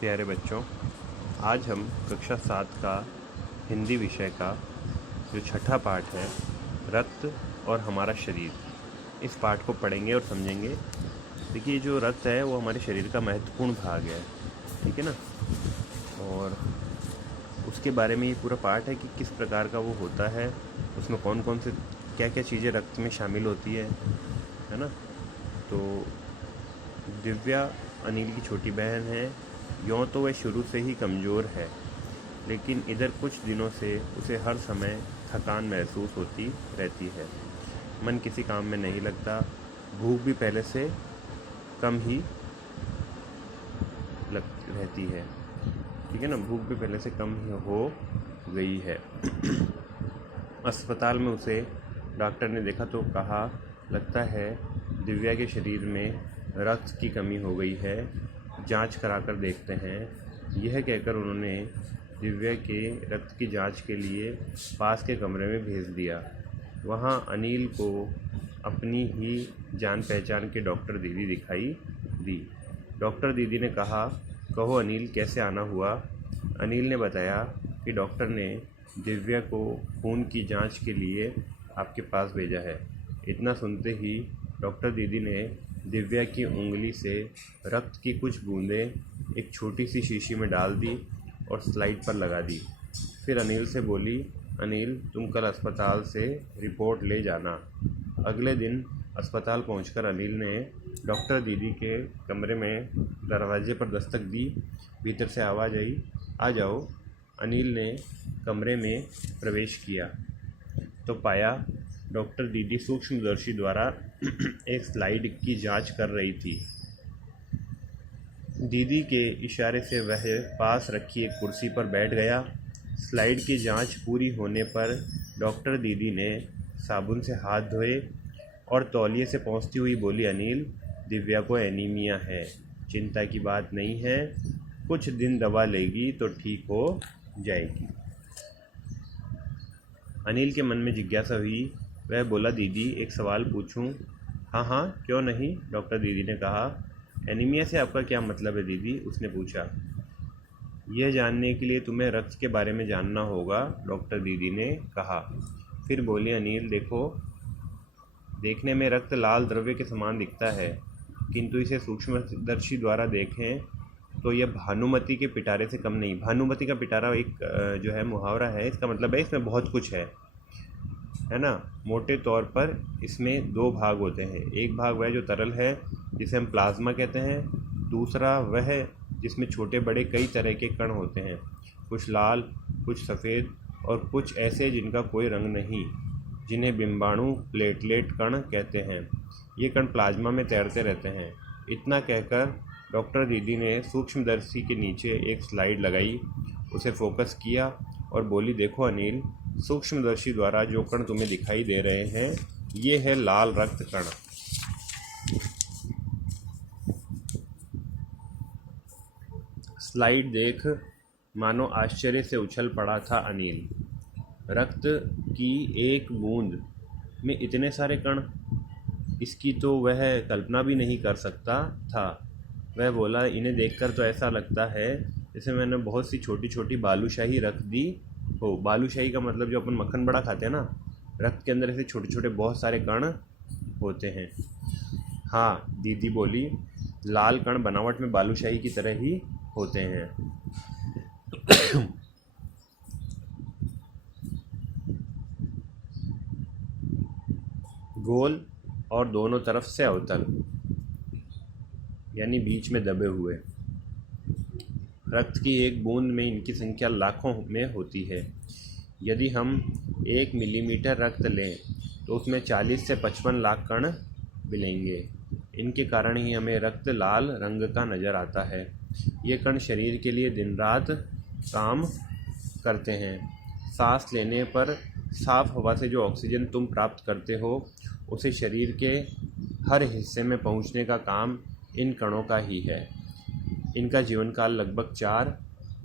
प्यारे बच्चों, आज हम कक्षा 7 का हिंदी विषय का जो छठा पाठ है, रक्त और हमारा शरीर, इस पाठ को पढ़ेंगे और समझेंगे। देखिए, जो रक्त है वो हमारे शरीर का महत्वपूर्ण भाग है, ठीक है ना। और उसके बारे में ये पूरा पाठ है कि किस प्रकार का वो होता है, उसमें कौन कौन से क्या क्या चीज़ें रक्त में शामिल होती है ना। तो दिव्या अनिल की छोटी बहन है। यूँ तो वह शुरू से ही कमज़ोर है, लेकिन इधर कुछ दिनों से उसे हर समय थकान महसूस होती रहती है। मन किसी काम में नहीं लगता। भूख भी पहले से कम ही रहती है, ठीक है ना। भूख भी पहले से कम ही हो गई है। अस्पताल में उसे डॉक्टर ने देखा तो कहा, लगता है दिव्या के शरीर में रक्त की कमी हो गई है, जांच कराकर देखते हैं। यह कहकर उन्होंने दिव्या के रक्त की जांच के लिए पास के कमरे में भेज दिया। वहां अनिल को अपनी ही जान पहचान के डॉक्टर दीदी दिखाई दी। डॉक्टर दीदी ने कहा, कहो अनिल, कैसे आना हुआ। अनिल ने बताया कि डॉक्टर ने दिव्या को खून की जांच के लिए आपके पास भेजा है। इतना सुनते ही डॉक्टर दीदी ने दिव्या की उंगली से रक्त की कुछ बूंदें एक छोटी सी शीशी में डाल दी और स्लाइड पर लगा दी। फिर अनिल से बोली, अनिल, तुम कल अस्पताल से रिपोर्ट ले जाना। अगले दिन अस्पताल पहुंचकर अनिल ने डॉक्टर दीदी के कमरे में दरवाजे पर दस्तक दी। भीतर से आवाज़ आई, आ जाओ। अनिल ने कमरे में प्रवेश किया तो पाया डॉक्टर दीदी सूक्ष्मदर्शी द्वारा एक स्लाइड की जांच कर रही थी। दीदी के इशारे से वह पास रखी एक कुर्सी पर बैठ गया। स्लाइड की जांच पूरी होने पर डॉक्टर दीदी ने साबुन से हाथ धोए और तौलिए से पोंछती हुई बोली, अनिल, दिव्या को एनीमिया है, चिंता की बात नहीं है, कुछ दिन दवा लेगी तो ठीक हो जाएगी। अनिल के मन में जिज्ञासा हुई। वह बोला, दीदी, एक सवाल पूछूं? हाँ हाँ, क्यों नहीं, डॉक्टर दीदी ने कहा। एनीमिया से आपका क्या मतलब है दीदी? उसने पूछा। यह जानने के लिए तुम्हें रक्त के बारे में जानना होगा, डॉक्टर दीदी ने कहा। फिर बोली, अनिल, देखने में रक्त लाल द्रव्य के समान दिखता है, किंतु इसे सूक्ष्मदर्शी द्वारा देखें तो यह भानुमति के पिटारे से कम नहीं। भानुमति का पिटारा एक जो है मुहावरा है, इसका मतलब है इसमें बहुत कुछ है ना। मोटे तौर पर इसमें दो भाग होते हैं। एक भाग वह जो तरल है, जिसे हम प्लाज्मा कहते हैं। दूसरा वह जिसमें छोटे बड़े कई तरह के कण होते हैं, कुछ लाल, कुछ सफ़ेद और कुछ ऐसे जिनका कोई रंग नहीं, जिन्हें बिंबाणु प्लेटलेट कण कहते हैं। ये कण प्लाज्मा में तैरते रहते हैं। इतना कहकर डॉक्टर दीदी ने सूक्ष्मदर्शी के नीचे एक स्लाइड लगाई, उसे फोकस किया और बोली, देखो अनिल, सूक्ष्मदर्शी द्वारा जो कण तुम्हें दिखाई दे रहे हैं, ये है लाल रक्त कण। स्लाइड देख मानो आश्चर्य से उछल पड़ा था अनिल। रक्त की एक बूंद में इतने सारे कण, इसकी तो वह कल्पना भी नहीं कर सकता था। वह बोला, इन्हें देखकर तो ऐसा लगता है जैसे मैंने बहुत सी छोटी छोटी बालूशाही रख दी हो। बालूशाही का मतलब जो अपन मक्खन बड़ा खाते हैं ना, रक्त के अंदर ऐसे छोटे छोटे बहुत सारे कण होते हैं। हाँ, दीदी बोली, लाल कण बनावट में बालूशाही की तरह ही होते हैं। गोल और दोनों तरफ से अवतल, यानी बीच में दबे हुए। रक्त की एक बूंद में इनकी संख्या लाखों में होती है। यदि हम 1 मिलीमीटर रक्त लें तो उसमें 40 से 55 लाख कण मिलेंगे। इनके कारण ही हमें रक्त लाल रंग का नज़र आता है। ये कण शरीर के लिए दिन रात काम करते हैं। सांस लेने पर साफ हवा से जो ऑक्सीजन तुम प्राप्त करते हो, उसे शरीर के हर हिस्से में पहुंचने का काम इन कणों का ही है। इनका जीवन काल लगभग 4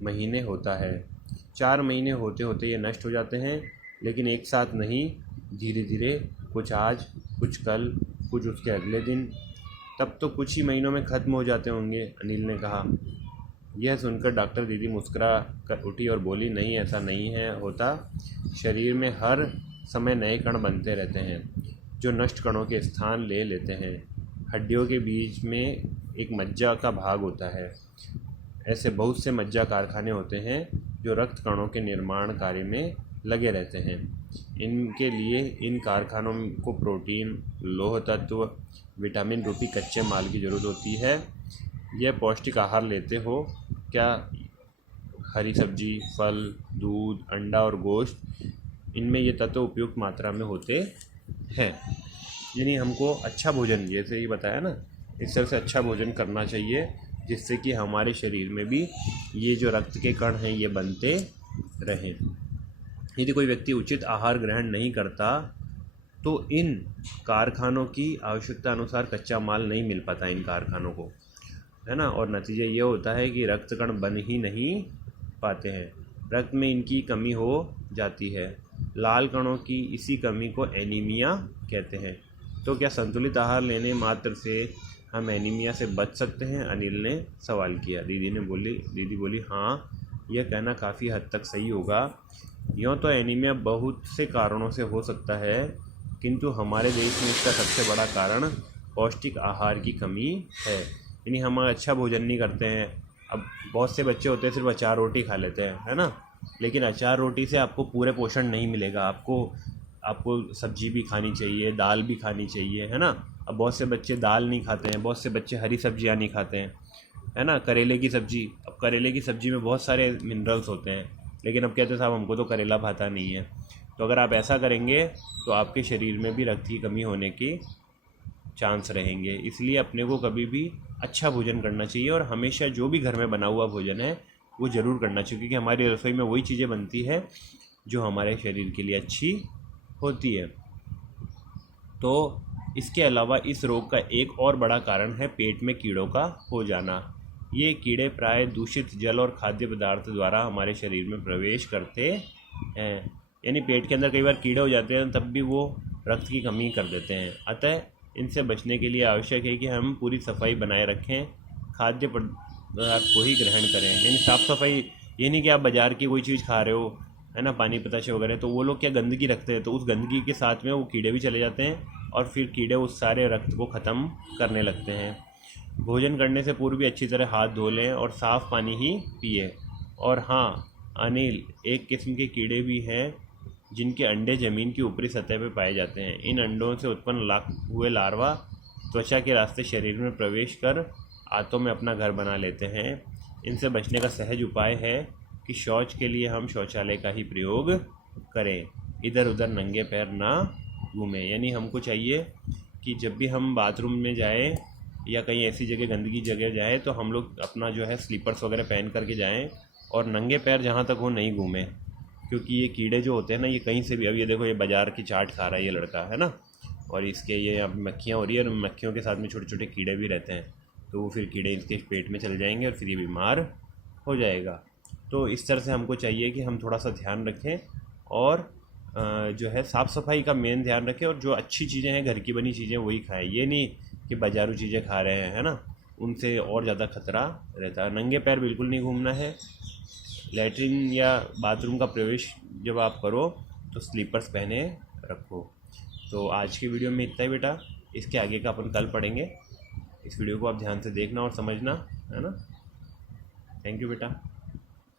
महीने होता है। 4 महीने होते होते ये नष्ट हो जाते हैं, लेकिन एक साथ नहीं, धीरे धीरे, कुछ आज, कुछ कल, कुछ उसके अगले दिन। तब तो कुछ ही महीनों में ख़त्म हो जाते होंगे, अनिल ने कहा। यह सुनकर डॉक्टर दीदी मुस्कुरा कर उठी और बोली, नहीं, ऐसा नहीं है होता। शरीर में हर समय नए कण बनते रहते हैं जो नष्ट कणों के स्थान ले लेते हैं। हड्डियों के बीच में एक मज्जा का भाग होता है। ऐसे बहुत से मज्जा कारखाने होते हैं जो रक्त कणों के निर्माण कार्य में लगे रहते हैं। इनके लिए इन कारखानों को प्रोटीन, लोह तत्व, विटामिन रूपी कच्चे माल की ज़रूरत होती है। यह पौष्टिक आहार लेते हो क्या? हरी सब्जी, फल, दूध, अंडा और गोश्त, इनमें ये तत्व उपयुक्त मात्रा में होते हैं। यानी हमको अच्छा भोजन, जैसे ही बताया ना, इस तरह से अच्छा भोजन करना चाहिए जिससे कि हमारे शरीर में भी ये जो रक्त के कण हैं ये बनते रहें। यदि कोई व्यक्ति उचित आहार ग्रहण नहीं करता तो इन कारखानों की आवश्यकता अनुसार कच्चा माल नहीं मिल पाता इन कारखानों को, है ना। और नतीजा ये होता है कि रक्त कण बन ही नहीं पाते हैं, रक्त में इनकी कमी हो जाती है। लाल कणों की इसी कमी को एनीमिया कहते हैं। तो क्या संतुलित आहार लेने मात्र से हम एनीमिया से बच सकते हैं? अनिल ने सवाल किया। दीदी बोली, हाँ, यह कहना काफ़ी हद तक सही होगा। यूँ तो एनीमिया बहुत से कारणों से हो सकता है, किंतु हमारे देश में इसका सबसे बड़ा कारण पौष्टिक आहार की कमी है। यानी हम अच्छा भोजन नहीं करते हैं। अब बहुत से बच्चे होते हैं सिर्फ अचार रोटी खा लेते हैं, है ना, लेकिन अचार रोटी से आपको पूरे पोषण नहीं मिलेगा। आपको सब्जी भी खानी चाहिए, दाल भी खानी चाहिए, है ना। अब बहुत से बच्चे दाल नहीं खाते हैं, बहुत से बच्चे हरी सब्जियां नहीं खाते हैं, है ना। करेले की सब्ज़ी, अब करेले की सब्ज़ी में बहुत सारे मिनरल्स होते हैं, लेकिन अब कहते हैं साहब हमको तो करेला भाता नहीं है। तो अगर आप ऐसा करेंगे तो आपके शरीर में भी रक्त की कमी होने की चांस रहेंगे। इसलिए अपने को कभी भी अच्छा भोजन करना चाहिए और हमेशा जो भी घर में बना हुआ भोजन है वो ज़रूर करना चाहिए, क्योंकि हमारी रसोई में वही चीज़ें बनती है जो हमारे शरीर के लिए अच्छी होती है। तो इसके अलावा इस रोग का एक और बड़ा कारण है पेट में कीड़ों का हो जाना। ये कीड़े प्राय दूषित जल और खाद्य पदार्थ द्वारा हमारे शरीर में प्रवेश करते हैं। यानी पेट के अंदर कई बार कीड़े हो जाते हैं, तब भी वो रक्त की कमी कर देते हैं। अतः इनसे बचने के लिए आवश्यक है कि हम पूरी सफाई बनाए रखें, खाद्य पदार्थ को ही ग्रहण करें। यानी साफ़ सफाई, ये नहीं कि आप बाज़ार की कोई चीज़ खा रहे हो, है ना, पानी पताशे वगैरह, तो वो लोग क्या गंदगी रखते हैं, तो उस गंदगी के साथ में वो कीड़े भी चले जाते हैं और फिर कीड़े उस सारे रक्त को ख़त्म करने लगते हैं। भोजन करने से पूर्व भी अच्छी तरह हाथ धो लें और साफ़ पानी ही पिए। और हाँ अनिल, एक किस्म के कीड़े भी हैं जिनके अंडे ज़मीन की ऊपरी सतह पर पाए जाते हैं। इन अंडों से उत्पन्न हुए लार्वा त्वचा के रास्ते शरीर में प्रवेश कर आंतों में अपना घर बना लेते हैं। इनसे बचने का सहज उपाय है कि शौच के लिए हम शौचालय का ही प्रयोग करें, इधर उधर नंगे पैर ना घूमें। यानी हमको चाहिए कि जब भी हम बाथरूम में जाएं या कहीं ऐसी जगह गंदगी जगह जाएं तो हम लोग अपना जो है स्लीपर्स वगैरह पहन करके जाएं और नंगे पैर जहाँ तक हो नहीं घूमें, क्योंकि ये कीड़े जो होते हैं ना, ये कहीं से भी, अब ये देखो, ये बाज़ार की चाट खा रहा है ये लड़का, है ना, और इसके ये अब मक्खियाँ हो रही है और मक्खियों के साथ में छोटे छोटे कीड़े भी रहते हैं, तो वो फिर कीड़े इसके पेट में चले जाएंगे और फिर ये बीमार हो जाएगा। तो इस तरह से हमको चाहिए कि हम थोड़ा सा ध्यान रखें और जो है साफ़ सफाई का मेन ध्यान रखें, और जो अच्छी चीज़ें हैं, घर की बनी चीज़ें, वही खाएं। ये नहीं कि बाज़ारू चीज़ें खा रहे हैं, है ना, उनसे और ज़्यादा खतरा रहता है। नंगे पैर बिल्कुल नहीं घूमना है। लैट्रिन या बाथरूम का प्रवेश जब आप करो तो स्लीपर्स पहने रखो। तो आज की वीडियो में इतना ही बेटा, इसके आगे का अपन कल पढ़ेंगे। इस वीडियो को आप ध्यान से देखना और समझना, है ना। थैंक यू बेटा।